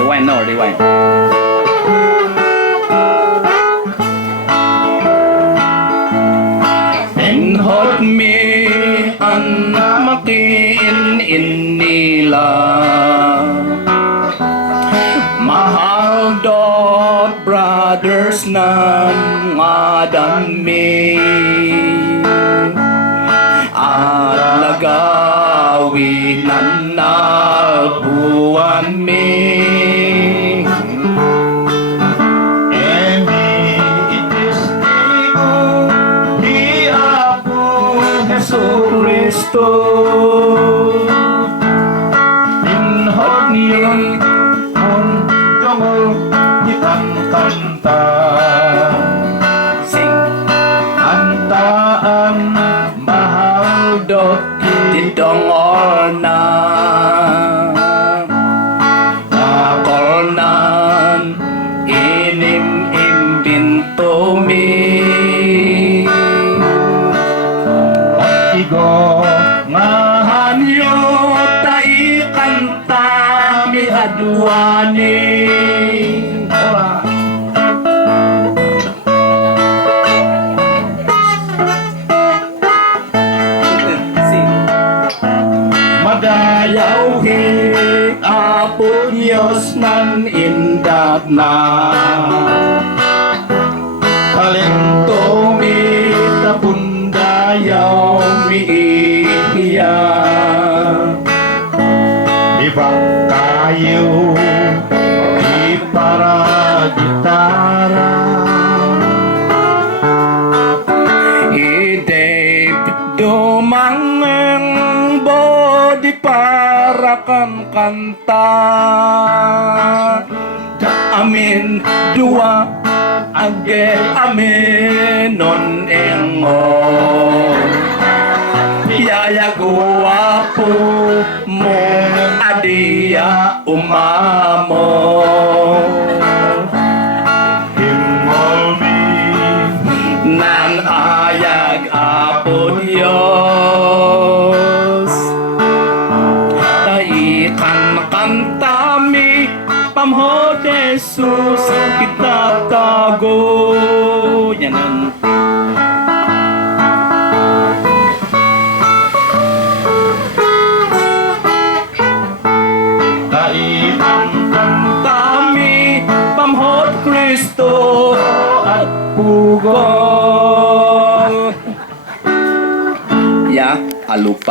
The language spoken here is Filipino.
Rewind, no, rewind. Inhot mi an makin nila mahal dot brothers nan ngadami at lagawi nan nalbuan mi Kristo inhot ni mon dongol kitang kanta sing antaan mahal dot didongol na akolnan inim imbinto mi Igo ngahan yo tai kanta mi aduani Madayaw hi Apo Diyos nan indat na Kalento mi tapun dayaw miiya Ibang kayo di para gitara Ide dumangeng bodi para kan kanta Amin dua age amin non engo Yaya guwapo mo adia umamo Himolmi nan ayag apo Diyos Taikan kantami pamho Jesus kita tago Yanan